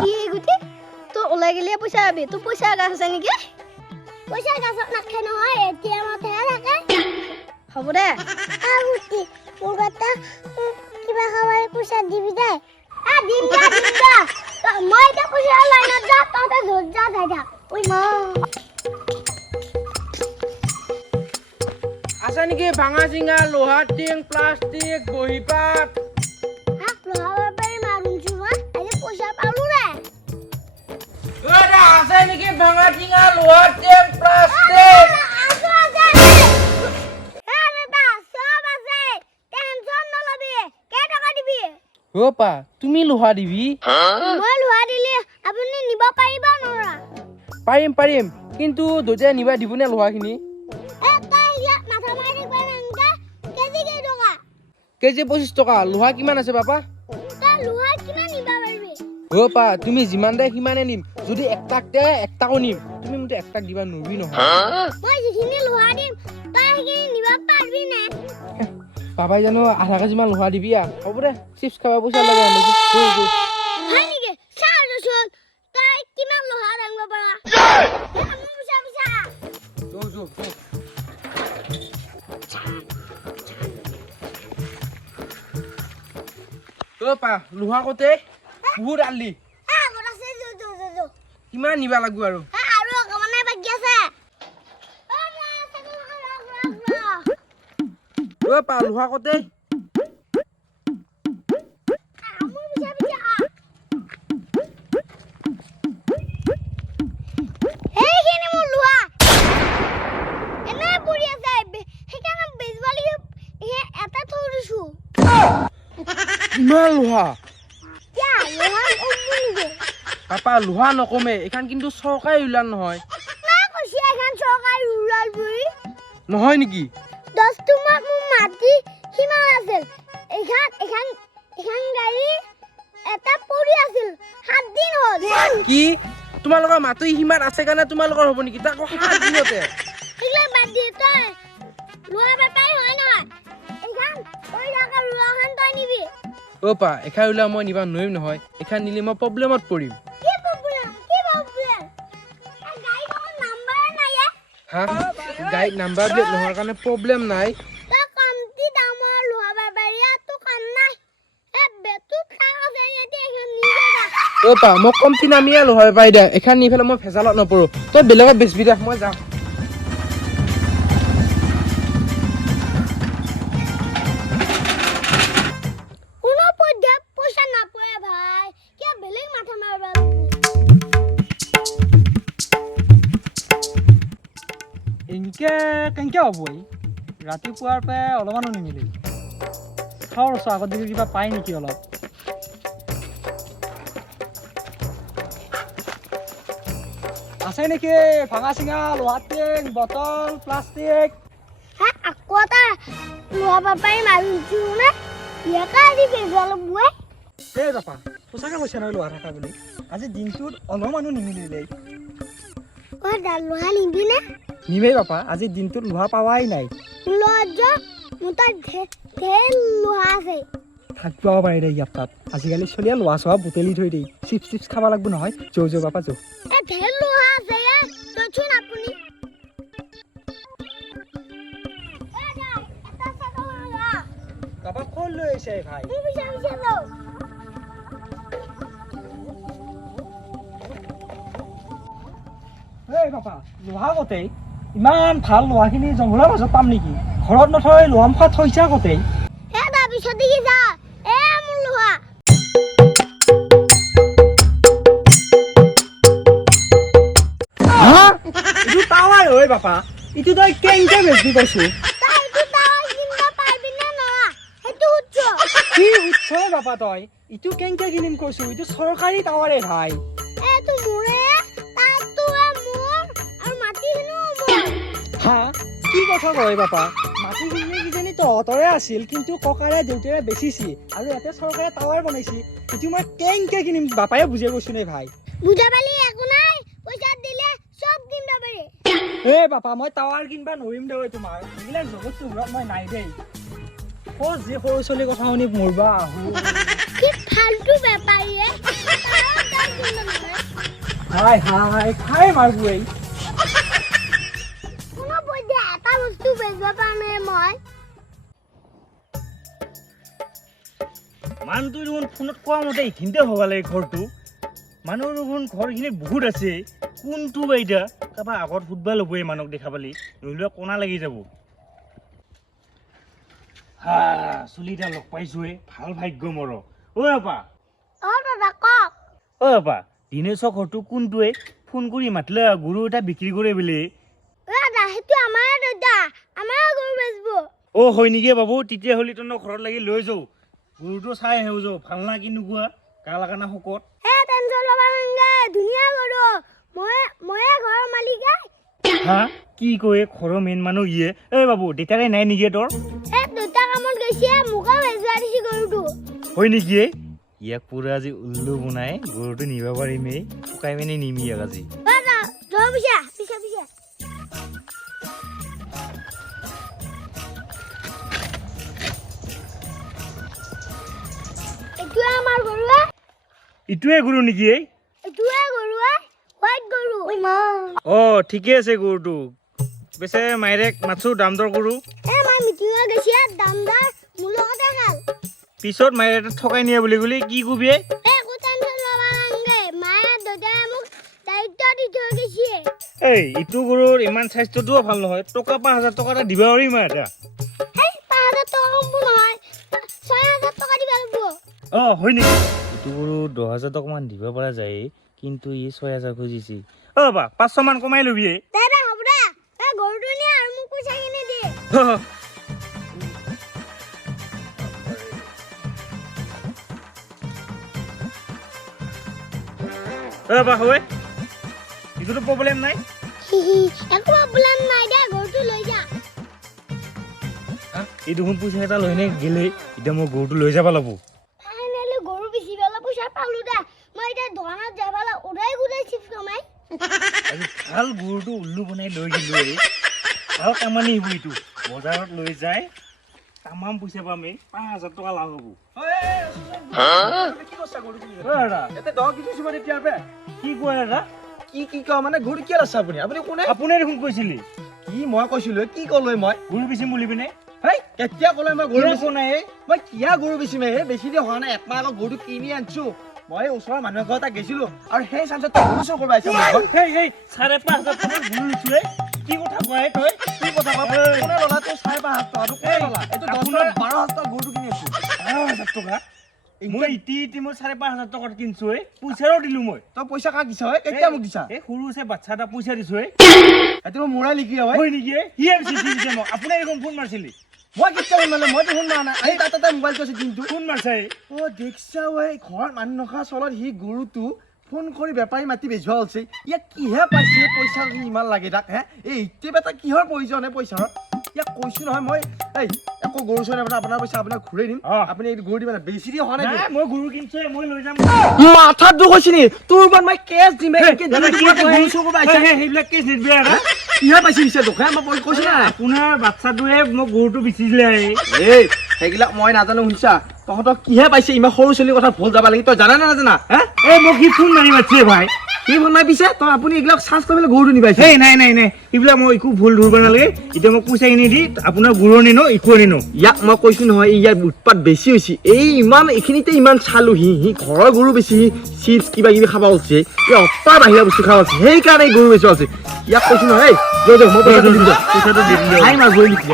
কি গুটি তো ওলাই গেলে পইচা আবি তো পইচা গাছ আছে নেকি পইচা গাছত নাখে নহয় এটিএমত হে থাকে হ'ব দে গুটি মোৰ কথা কিবা খাবলৈ পইচা দিবি দে দিম দা মই এটা পইচা লাইনত যা তহঁতে য'ত যা যাই থাক ওই মা আছে নেকি ভাঙা চিঙা লোহাৰ টিং প্লাষ্টিক বহিপাত আছে নেকি ভাঙা চিঙা লোহাৰ টিং প্লাষ্টিক পা তুমি লোহা দিবি পাৰিম কিন্তু দুটাই নিবা দিবনে লোহাখিনি কেজি 25 টকা লোহা কিমান আছে বাপা পা তুমি যিমান দে সিমানে নিম যদি একটাকতে একটাকো নিম তুমি মোতে একটাক দিবা নবি নহয় বাবাই জানো আধা কেজি মান লোহা দিবি হ'ব দে চিপছ খাবা পইচা লাগে পা লোহা কতে বহুত আলি কিমান নিবা লাগব আৰু পা লোহা কতে ইমান লোহা পাপা লোহা নকমে এখন কিন্তু চৰকাৰী উলান নহয় নহয় নেকি কি তোমালোকৰ মাটি সীমাত আছে কাৰণে তোমালোকৰ হ'ব নেকি তাকো 7 দিনতে পা এখান উলা মই নিবা নোৱাৰিম নহয় এখান নিলে মই প্ৰব্লেমত পৰিম হা গাড়ীত নাম্বাৰ প্লেট নোহোৱাৰ কাৰণে প্ৰব্লেম নাই পা মই কমতি নামিয়ে লোহাৰ পাই দে এখান নি ফেলে মই ভেজালত নপৰো তই বেলেগত বেচবি দে মই যাম কেনেকৈ হ'ব ৰাতিপুৱাৰ পৰা অলপমানো নিমিলে চাওঁ ৰচোন আগত দেখি কিবা পায় নেকি অলপ আছে নেকি ভাঙা চিঙা লোহা টিং বটল প্লাষ্টিক এই বাপা সঁচাকৈ কৈছে নহয় লোহা থকা বুলি আজি দিনটোত অলপমানো নিমিলিলে নিমেই বাপা আজি দিনটোত লোহা পাৱাই নাই থাকিব পাৰি দে ইয়াত তাত আজিকালি চলিয়া লোহা চোৱা বুটলি থৈ দেই চিপছ খাব লাগিব নহয় যৌ বাপা যৌ বাপা ক'ত লৈ আহিছে ভাই এই বাপা লোহা কতেই ইমান ভাল লোহাখিনি জংঘলৰ মাজত পাম নেকি ঘৰত নথৈ লোহা মুখা থৈছা কতেই এইটো টাৱাৰ হয় বাপা এইটো তই কেনেকে বেছি কৈছো কি উৎস বাপা তই ইটো কেনেকে কিনিম কৈছো এইটো চৰকাৰী টাৱাৰে ভাই হা কি কথা কয় বাপা মাটিখিনি কিজানি তহঁতৰে আছিল কিন্তু ককাৰে দেউতাৰে বেচিছি আৰু ইয়াতে চৰকাৰে টাৱাৰ বনাইছি এইটো মই কেনেকে কিনিম বাপায়ে বুজাই কৈছো নে ভাই এই বাপা মই টাৱাৰ কিনবা নোৱাৰিম দে তোমাৰ এইবিলাক জগতটো ঘৰত মই নাই দেই যে সৰু ছোৱালীৰ কথা শুনি মৰবা আহো কি ফালতু বেপাৰীয়ে হাই হাই খাই মাৰবো এই কোনো পইদে এটা বস্তু বেচব পৰা নাই মই মানুহটো দেখোন ফোনত কোৱা মতে এইখিনিতে হ'ব লাগে ঘৰটো মানুহৰ দেখোন ঘৰখিনি বহুত আছে কোনটো বা এতিয়া কাৰোবাৰ আগত ফুটবল ল'বই মানুহক দেখা পালি নহ'লে কণা লাগি যাব হা চুলিটা লগ পাইছোৱে ভাল ভাগ্য মোৰ অ' আপা দাদা কওক অ' আপা দিনেশৰ ঘৰটো কোনটোৱে ফোন কৰি মাতিলে গৰু এটা বিক্ৰী কৰে বুলি দাদা সেইটো আমাৰ দাদা আমাৰ গৰু বেচব অ' হয় নেকি বাবু তেতিয়াহ'লে তহঁতৰ ঘৰত লাগি লৈ যাওঁ গৰুটো চাই আহো যাওঁ ভাল না কেনেকুৱা গা লগা না শকত টেনচন ল'ব নালাগে ধুনীয়া গৰু ময়ে ঘৰৰ মালিকে হা কি কয় ঘৰৰ মেইন মানুহ ইয়ে এই বাবু দেউতাৰে নাই নেকি তোৰ দুটা কামত গৈছে মোকো বেচবা দিছে গৰুটো হয় নেকি ইয়াক পুৰা আজি উল্লু বনাই গৰুটো নিব পাৰিমেই শুকাই পিনে নিম ইয়াক আজি দাদা যোৱা পিছে এইটোৱে আমাৰ গৰুৱে ইটোৱে গৰু নেকি এইটোৱে গৰুৱে হোৱাইট গৰু অ ঠিকে আছে গৰুটো পিছে মাইৰেক মাছো দাম দৰ কৰো মাই মিটিঙত গৈছে দামদাৰ মোৰ লগতে খাল পিছত মাইৰে ঠকাই নিয়ে বুলি ক'লি কি কবি একো টেনচন ল'ব নালাগে মায়ে দাদাই মোক দায়িত্ব দি থৈ গৈছে এই ইটো গৰুৰ ইমান স্বাস্থ্যটোও ভাল নহয় টকা 5,000 টকা এটা দিব পাৰিম এটা হেই 5,000 টকা কম নহয় 6,000 টকা দিব লাগিব অ হয় নেকি ইটো গৰু 10,000 টকামান দিব পৰা যায় কিন্তু ই 6,000 খুজিছে অ বা 500 মান কমাই লবি দাদা হ'ব দে গৰুটো নি আৰু মোক পইচা কিনি দে বা হয় ইটোতো প্ৰব্লেম নাই একো প্ৰব্লেম নাই দে গৰুটো লৈ যা এই দেখোন পইচা এটা লৈ নে গেলে এতিয়া মই গৰুটো লৈ যাব লাগব ফাইনেলি গৰু বেছি বেলা পইচা পালো দে মই এতিয়া দোকানত যাবলা উৰাই চিপ কমাই আজি ভাল গৰুটো উল্লু বনাই লৈ গেলো ভাল কামানি হ'ব এইটো বজাৰত লৈ যায় তামাম পইচা পাম 5,000 টকা লাভ হ'ব কি কৈছা গৰু কিনি অ দাদা এতে দহ কি দিছো মানে এতিয়া কি কয় দাদা কি কওঁ মানে গৰু কি আছে আপুনি কোনে আপুনি দেখোন কৈছিলি কি মই কৈছিলো কি ক'লো মই গৰু বেচিম বুলি পিনে হেই কেতিয়া ক'লে মই গৰু বেছি নাই মই কিয়া গৰু বেচিম হে বেছি দিয়া হোৱা নাই একমাহ আগত গৰুটো কিনি আনিছো মই ওচৰৰ মানুহ ঘৰত গৈছিলো আৰু সেই চান্সত গৰু চোৰ কৰিব আহিছে মোৰ ঘৰত। সেই 5,500 টকা গৰু লৈছোৱে কি কথা কয় তই কি কথা কোৱা কোনে ল'লা তোৰ 5,500 টকা কোনে ল'লা এইটো 10,000 12,000 টকা গৰুটো কিনি আছো 12,000 টকা মই ইটি মই 5,500 টকাত কিনছো পইচাও দিলো মই তই পইচা কাক দিছা হয় কেতিয়া মোক দিছা এই সৰু আছে বাচ্চা এটা পইচা দিছো এইটো মই মোৰাই লিখি হয় হয় নেকি সিয়ে দিছে মোক আপুনি এৰকম ফোন মাৰছিলি মই কেতিয়া ফোন মাৰিলে মইতো ফোন মাৰা নাই আহি তাতে মোবাইলটো আছে দিনটো ফোন মাৰছে অ দেখছা ঐ ঘৰ মানুহ নখা চলত সি গৰুটো ফোন কৰি বেপাৰী মাতি বেচোৱা হৈছে ইয়াক কিহে পাইছে পইচা ইমান লাগে তাক হে এই ইতে বেটা কিহৰ প্ৰয়োজন হে পইচাৰ ইয়াক কৈছো নহয় মই এই একো গৰু চোৰ আপোনাৰ পইচা আপোনাক ঘূৰাই দিম আপুনি এই গৰু দিবা বেছি দিয়া হোৱা নাই মই গৰু কিনছো মই লৈ যাম মাথাত দুখ হৈছে নি তোৰ ওপৰত মই কেছ দিম গৰু চোৰ কৰিব আহিছে সেইবিলাক কেছ নিদিবি আৰু কিহে পাইছে পিছে দুখে মই কৈছো নাই আপোনাৰ বাচ্চাটোৱে মোক গৰুটো বিচিছিলে এই সেইবিলাক মই নাজানো শুনিছা তহঁতক কিহে পাইছে ইমান সৰু ছোৱালীৰ কথা ভুল যাব লাগে তই জানা নে নাজানা হে এই মোক কি ফোন মাৰি মাতিছে ভাই কি ফোন মাৰি পিছে তই আপুনি এইবিলাক চাৰ্জ কৰিবলৈ গৰুটো নিবাইছে এই নাই এইবিলাক মই একো ভুল ধৰিব নালাগে এতিয়া মোক পইচা কিনি দি আপোনাৰ গৰু নিনো একো নিনো ইয়াক মই কৈছো নহয় ইয়াৰ উৎপাত বেছি হৈছে এই ইমান এইখিনিতে ইমান চালো সি ঘৰৰ গৰু বেছি চিপছ কিবা কিবি খাব হৈছে এই অপ্পা বাহিৰা বস্তু খাব হৈছে সেইকাৰণে গৰু বেছি আছে ইয়াক কৈছো নহয় মই পইচাটো দিম পইচাটো দি দিলে খাই মাছ গৰু লিখি